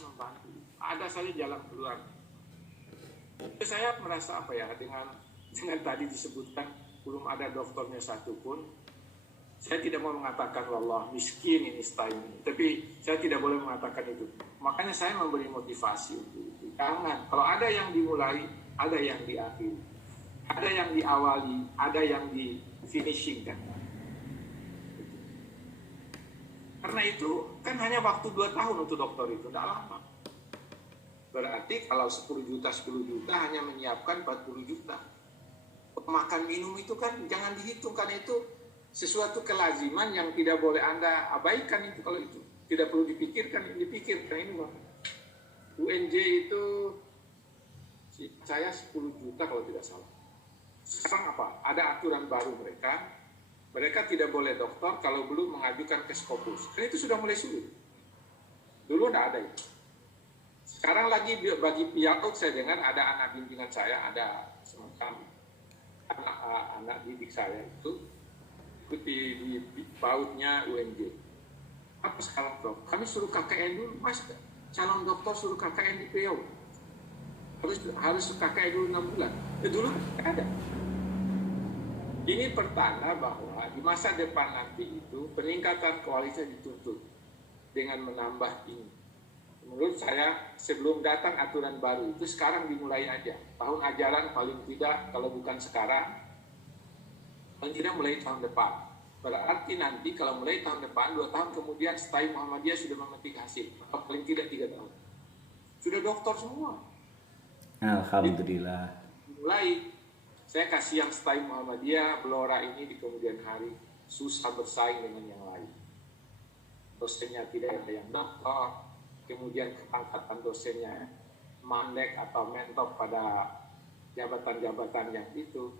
membantu. Ada saja jalan keluar. Saya merasa apa ya, dengan tadi disebutkan belum ada dokternya satu pun. Saya tidak mau mengatakan wallah miskin ini ini, tapi saya tidak boleh mengatakan itu. Makanya saya memberi motivasi untuk itu. Jangan, kalau ada yang dimulai, ada yang diakhiri, ada yang diawali, ada yang di finishing kan. Karena itu kan hanya waktu 2 tahun untuk dokter itu, tidak lama. Berarti kalau 10 juta hanya menyiapkan 40 juta. Makan minum itu kan jangan dihitung, karena itu sesuatu kelaziman yang tidak boleh Anda abaikan itu. Kalau itu tidak perlu dipikirkan ini Bang. UNJ itu saya 10 juta kalau tidak salah. Sekarang apa? Ada aturan baru mereka tidak boleh dokter kalau belum mengajukan ke Skopus. Dan itu sudah mulai sulit. Dulu tidak ada itu. Sekarang lagi bagi pihak saya dengar ada anak bimbingan saya, ada semacam anak didik saya itu ikut di PAUD-nya UNJ. Apa sekarang dok? Kami suruh KKN dulu, mas. Calon dokter suruh KKN di PO. Harus KKN dulu 6 bulan. Dulu tidak ada. Ini pertanda bahwa di masa depan nanti itu peningkatan kualitas dituntut dengan menambah ini. Menurut saya sebelum datang aturan baru itu sekarang dimulai aja. Tahun ajaran paling tidak kalau bukan sekarang, paling tidak mulai tahun depan. Berarti nanti kalau mulai tahun depan 2 tahun kemudian STAI Muhammadiyah sudah memetik hasil. Atau paling tidak 3 tahun. Sudah dokter semua. Alhamdulillah. Mulai saya kasih yang STAI Muhammadiyah Blora ini di kemudian hari susah bersaing dengan yang lain. Dosennya tidak ada yang dokter. Kemudian keangkatan dosennya mandek atau mentor pada jabatan-jabatan yang itu.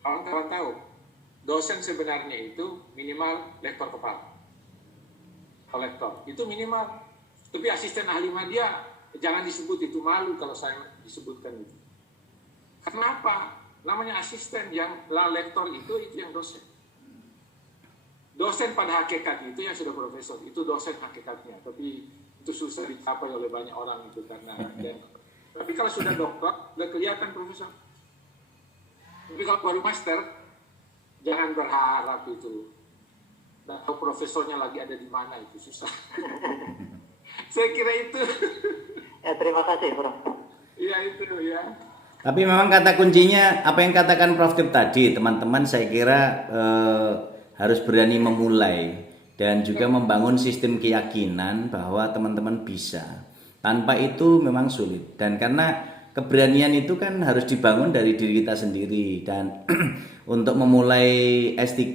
Kawan-kawan tahu, dosen sebenarnya itu minimal lektor kepala. Kolektor, itu minimal. Tapi asisten ahli media, jangan disebut itu, malu kalau saya disebutkan itu. Kenapa? Namanya asisten, yang lektor itu yang dosen. Dosen pada hakikat itu yang sudah profesor, itu dosen hakikatnya. Tapi itu susah dicapai oleh banyak orang itu karena tapi kalau sudah dokter udah kelihatan profesor. Tapi kalau baru master jangan berharap itu. Dan tahu profesornya lagi ada di mana itu susah. Saya kira itu. Ya, terima kasih, Prof. Iya itu ya. Tapi memang kata kuncinya apa yang katakan Prof Tip tadi, teman-teman saya kira harus berani memulai dan juga membangun sistem keyakinan bahwa teman-teman bisa. Tanpa itu memang sulit. Dan karena keberanian itu kan harus dibangun dari diri kita sendiri. Dan untuk memulai S3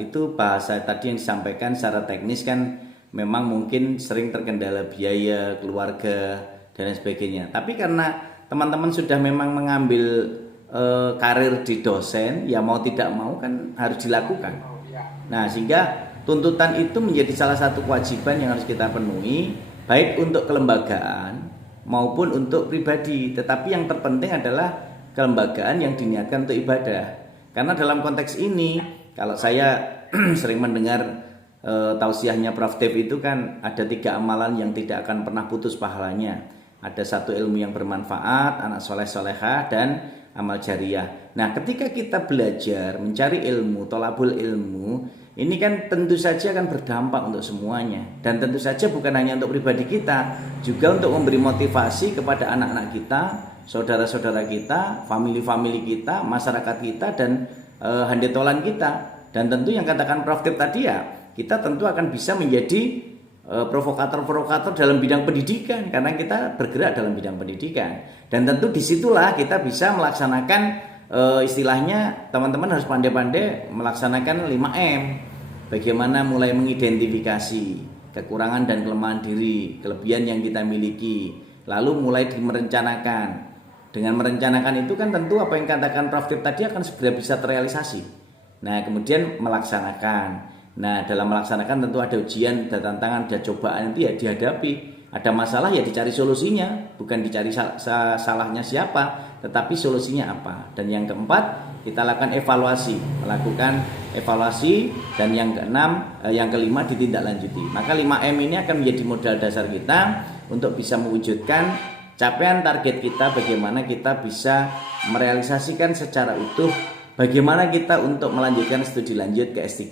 itu bahasa tadi yang disampaikan secara teknis kan memang mungkin sering terkendala biaya, keluarga, dan sebagainya. Tapi karena teman-teman sudah memang mengambil karir di dosen, ya mau tidak mau kan harus dilakukan. Nah sehingga tuntutan itu menjadi salah satu kewajiban yang harus kita penuhi, baik untuk kelembagaan maupun untuk pribadi. Tetapi yang terpenting adalah kelembagaan yang diniatkan untuk ibadah. Karena dalam konteks ini, kalau saya sering mendengar tausiahnya Prof Dev itu kan ada 3 amalan yang tidak akan pernah putus pahalanya. Ada 1 ilmu yang bermanfaat, anak soleh-solehah, dan amal jariah. Nah ketika kita belajar, mencari ilmu, tolabul ilmu, ini kan tentu saja akan berdampak untuk semuanya. Dan tentu saja bukan hanya untuk pribadi kita, juga untuk memberi motivasi kepada anak-anak kita, saudara-saudara kita, family-family kita, masyarakat kita, dan handetolan kita. Dan tentu yang katakan Prof Tip tadi ya, kita tentu akan bisa menjadi provokator-provokator dalam bidang pendidikan, karena kita bergerak dalam bidang pendidikan. Dan tentu disitulah kita bisa melaksanakan istilahnya teman-teman harus pandai-pandai melaksanakan 5M. Bagaimana mulai mengidentifikasi kekurangan dan kelemahan diri, kelebihan yang kita miliki, lalu mulai merencanakan. Dengan merencanakan itu kan tentu apa yang katakan Prof Tip tadi akan segera bisa terrealisasi. Nah kemudian melaksanakan. Nah dalam melaksanakan tentu ada ujian, ada tantangan, ada cobaan, itu ya dihadapi. Ada masalah ya dicari solusinya, bukan dicari salahnya siapa, tetapi solusinya apa. Dan yang keempat, kita lakukan evaluasi, melakukan evaluasi, dan yang kelima ditindaklanjuti. Maka 5M ini akan menjadi modal dasar kita untuk bisa mewujudkan capaian target kita, bagaimana kita bisa merealisasikan secara utuh bagaimana kita untuk melanjutkan studi lanjut ke S3.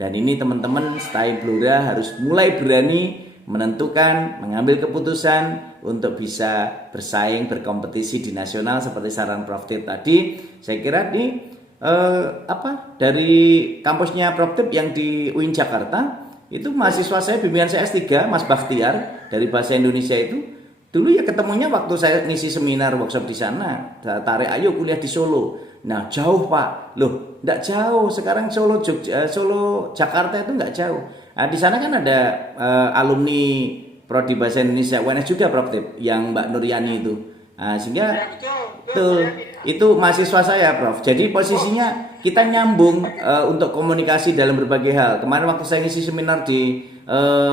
Dan ini teman-teman STAI Blora harus mulai berani menentukan, mengambil keputusan untuk bisa bersaing, berkompetisi di nasional seperti saran Prof. Tip tadi. Saya kira ini dari kampusnya Prof. Tip yang di UIN Jakarta, itu mahasiswa saya bimbingan saya S3, Mas Bakhtiar dari Bahasa Indonesia itu. Dulu ya ketemunya waktu saya ngisi seminar workshop di sana. Tarik ayo kuliah di Solo. Nah jauh Pak. Loh enggak jauh. Sekarang Solo Jakarta itu enggak jauh. Nah, di sana kan ada alumni Prodi Bahasa Indonesia UNS juga Prof. Tip yang Mbak Nuryani itu. Nah, sehingga itu mahasiswa saya Prof. Jadi posisinya kita nyambung untuk komunikasi dalam berbagai hal. Kemarin waktu saya ngisi seminar di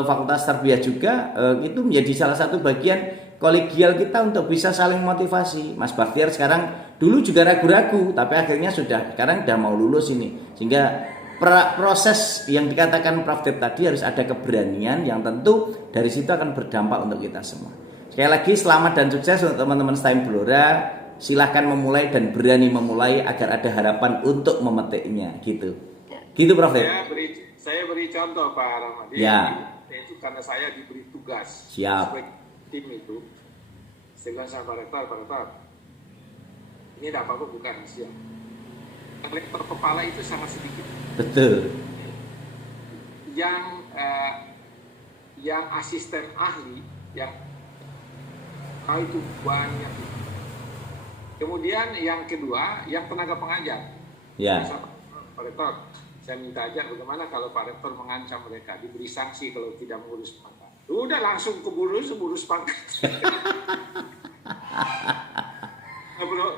Fakultas Tarbiyah juga itu menjadi salah satu bagian kolegial kita untuk bisa saling motivasi. Mas Bakhtiar sekarang dulu juga ragu-ragu, tapi akhirnya sekarang udah mau lulus ini. Sehingga proses yang dikatakan Prof. Tip tadi harus ada keberanian yang tentu dari situ akan berdampak untuk kita semua. Sekali lagi selamat dan sukses untuk teman-teman STAI Blora. Silahkan memulai dan berani memulai agar ada harapan untuk memetiknya gitu. Gitu Prof. Tip. Saya beri contoh Pak Rahmadi. Ya. Itu karena saya diberi tugas. Siap. Tim itu, saya bilang sama Pak Rektor, ini tidak apa-apa bukan siap. Rektor kepala itu sangat sedikit. Betul. Yang asisten ahli, yang itu banyak. Kemudian yang kedua, yang tenaga pengajar. Ya. Pak Rektor, saya minta aja bagaimana kalau Pak Rektor mengancam mereka, diberi sanksi kalau tidak mengurus pangkat. Udah langsung keburu-burus pangkat.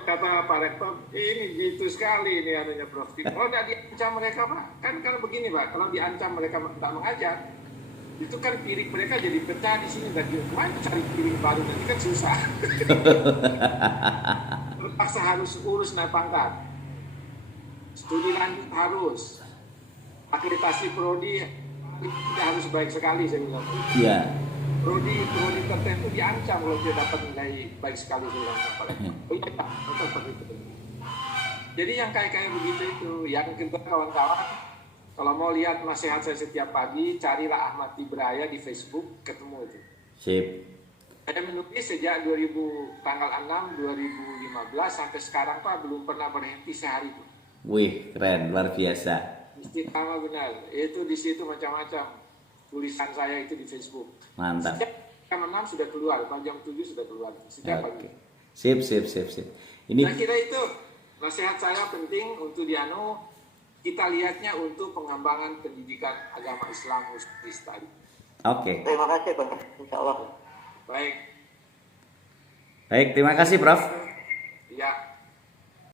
Kata Pak Rektor, ini gitu sekali ini adanya Prof. Tip. Kalau tidak diancam mereka Pak, kan begini Pak, kalau diancam mereka tidak mengajar, itu kan piring mereka jadi pecah di sini dan mana cari piring baru nanti kan susah. Terpaksa harus urus naik pangkat. Studi lanjut harus. Akreditasi prodi tidak harus baik sekali saya bilang. Iya. Prodi tertentu diancam kalau dia dapat nilai baik sekali saya bilang. Jadi yang kayak begitu itu. Yang kedua kawan-kawan, kalau mau lihat nasihat saya setiap pagi, carilah Ahmad Ibraya di Facebook, ketemu itu. Sip. Saya menulis sejak tanggal 6 2015 sampai sekarang Pak belum pernah berhenti sehari pun. Wih, keren, luar biasa. Istiqamah benar. Itu di situ macam-macam tulisan saya itu di Facebook. Mantap. Sejak jam 6 sudah keluar, jam 7 sudah keluar. Setiap pagi. Sip. Ini Nah, kira itu nasihat saya penting untuk kita lihatnya untuk pengembangan pendidikan agama Islam di STAI. Oke. Terima kasih Pak. Insya Allah. Baik. Baik, terima kasih Prof.